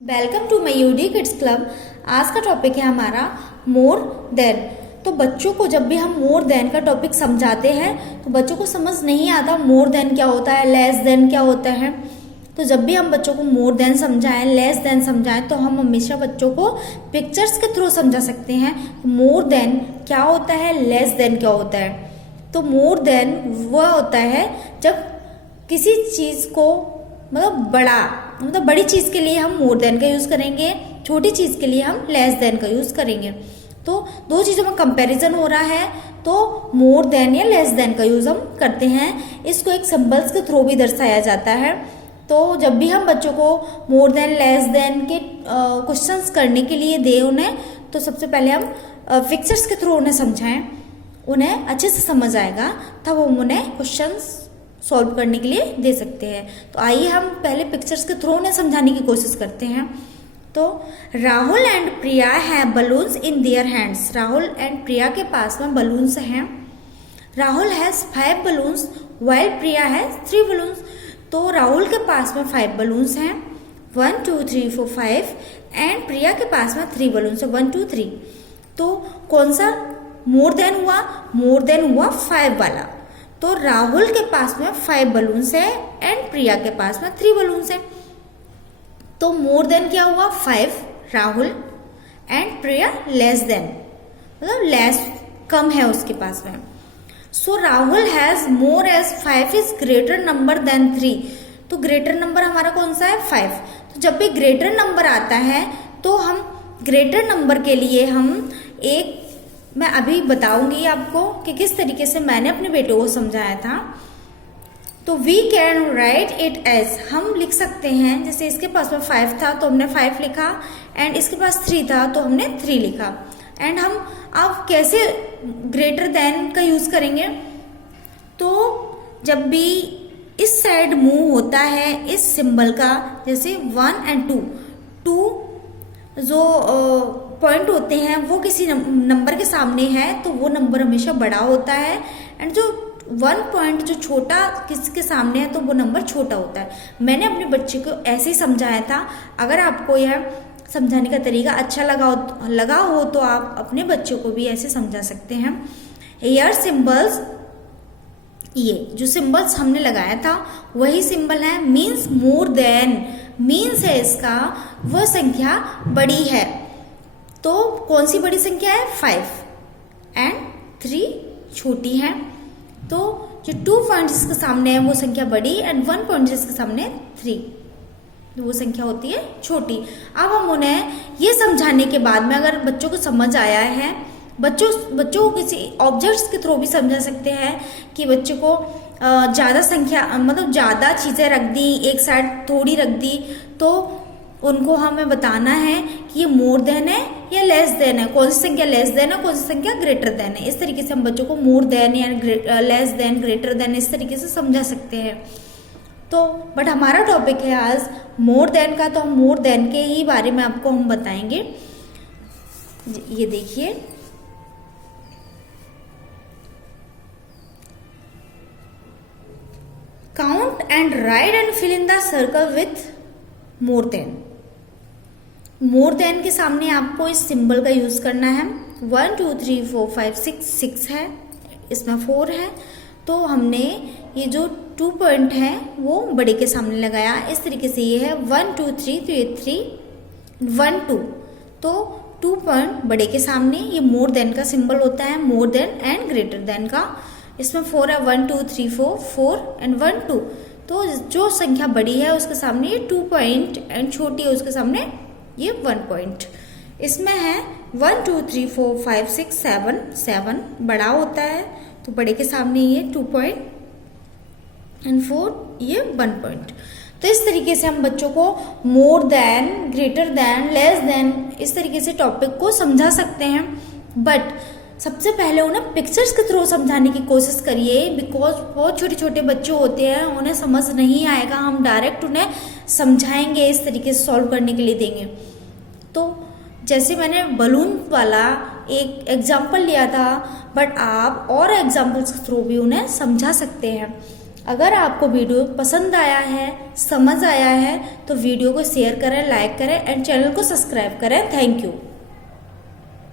Welcome to my UD kids club. आज का topic है हमारा मोर देन। तो बच्चों को जब भी हम मोर देन का टॉपिक समझाते हैं तो बच्चों को समझ नहीं आता मोर देन क्या होता है, लेस देन क्या होता है। तो जब भी हम बच्चों को मोर देन समझाएं, लेस देन समझाएं तो हम हमेशा बच्चों को पिक्चर्स के थ्रू समझा सकते हैं। मोर देन क्या होता है, लेस देन क्या होता है। तो मोर देन वह होता है जब किसी चीज़ को बड़ी चीज़ के लिए हम मोर देन का यूज़ करेंगे, छोटी चीज़ के लिए हम लेस देन का यूज़ करेंगे। तो दो चीज़ों में कंपैरिजन हो रहा है तो मोर देन या लेस देन का यूज़ हम करते हैं। इसको एक सिंबल्स के थ्रू भी दर्शाया जाता है। तो जब भी हम बच्चों को मोर देन लेस देन के क्वेश्चंस करने के लिए दें उन्हें, तो सबसे पहले हम पिक्चर्स के थ्रू उन्हें समझाएं, उन्हें अच्छे से समझ आएगा, तब हम उन्हें क्वेश्चंस सॉल्व करने के लिए दे सकते हैं। तो आइए हम पहले पिक्चर्स के थ्रू उन्हें समझाने की कोशिश करते हैं। तो Rahul and Priya have balloons in their hands. Rahul and Priya के पास में बलून्स हैं। Rahul has 5 balloons while Priya has 3 balloons. तो राहुल के पास में 5 बलून्स हैं, 1 2 3 4 5, एंड प्रिया के पास में 3 बलून्स है, 1 2 3। तो कौन सा मोर देन हुआ? मोर देन हुआ 5 वाला। तो राहुल के पास में 5 बलून्स है एंड प्रिया के पास में 3 बलून्स है। तो मोर देन क्या हुआ? 5 Rahul and Priya less than, मतलब लेस कम है उसके पास में। So Rahul has more as 5 is greater number than 3। तो ग्रेटर नंबर हमारा कौन सा है? 5। तो जब भी ग्रेटर नंबर आता है तो हम ग्रेटर नंबर के लिए हम मैं अभी बताऊंगी आपको कि किस तरीके से मैंने अपने बेटे को समझाया था। तो we can write it as, हम लिख सकते हैं, जैसे इसके पास में 5 था तो हमने 5 लिखा, एंड इसके पास 3 था तो हमने 3 लिखा। एंड हम अब कैसे ग्रेटर देन का यूज करेंगे? तो जब भी इस साइड मूव होता है इस सिंबल का, जैसे 1 एंड 2 जो पॉइंट होते हैं वो किसी नंबर के सामने है तो वो नंबर हमेशा बड़ा होता है, एंड जो 1 पॉइंट जो छोटा किसके सामने है तो वो नंबर छोटा होता है। मैंने अपने बच्चे को ऐसे ही समझाया था। अगर आपको यह समझाने का तरीका अच्छा लगा हो तो आप अपने बच्चों को भी ऐसे समझा सकते हैं। हेयर सिंबल्स, ये जो सिंबल्स हमने लगाया था वही सिंबल है। मीन्स मोर देन, मीन्स है इसका वह संख्या बड़ी है। तो कौन सी बड़ी संख्या है? 5 एंड 3 छोटी है। तो जो 2 पॉइंट जिसके सामने है वो संख्या बड़ी, एंड 1 पॉइंट जिसके सामने 3 तो वो संख्या होती है छोटी। अब हम उन्हें ये समझाने के बाद में अगर बच्चों को समझ आया है, बच्चों को किसी ऑब्जेक्ट्स के थ्रू भी समझा सकते हैं कि बच्चों को ज़्यादा संख्या मतलब ज़्यादा चीज़ें रख दी, एक साइड थोड़ी रख दी, तो उनको हमें बताना है कि ये मोर देन है या लेस देन है, कौन सी संख्या लेस देन है, कौन सी संख्या ग्रेटर देन है। इस तरीके से हम बच्चों को मोर देन या लेस देन, ग्रेटर देन इस तरीके से समझा सकते हैं। तो बट हमारा टॉपिक है आज मोर देन का, तो हम मोर देन के ही बारे में आपको हम बताएंगे। ये देखिए, count and write and fill in the circle with more than. More than के सामने आपको इस सिंबल का यूज करना है। 1 2 3 4 5 6 है, इसमें 4 है, तो हमने ये जो 2 पॉइंट है वो बड़े के सामने लगाया। इस तरीके से ये है 1 2 3, तो ये 3 1 2, तो 2 पॉइंट बड़े के सामने, ये मोर देन का सिंबल होता है, more than and greater than का। इसमें 4 है, 1 2 3 4 एंड 1 2। तो जो संख्या बड़ी है उसके सामने ये 2 पॉइंट, एंड छोटी है उसके सामने ये 1 पॉइंट। इसमें है 1 2 3 4 5 6 7 बड़ा होता है तो बड़े के सामने ये 2 पॉइंट एंड 4 ये 1 पॉइंट। तो इस तरीके से हम बच्चों को more than, greater than, less than इस तरीके से टॉपिक को समझा सकते हैं। बट सबसे पहले उन्हें पिक्चर्स के थ्रू समझाने की कोशिश करिए, बिकॉज बहुत छोटे छोटे बच्चे होते हैं, उन्हें समझ नहीं आएगा। हम डायरेक्ट उन्हें समझाएंगे, इस तरीके से सॉल्व करने के लिए देंगे। तो जैसे मैंने बलून वाला एक एग्जाम्पल लिया था, बट आप और एग्जाम्पल्स के थ्रू भी उन्हें समझा सकते हैं। अगर आपको वीडियो पसंद आया है, समझ आया है, तो वीडियो को शेयर करें, लाइक करें एंड चैनल को सब्सक्राइब करें। Thank you.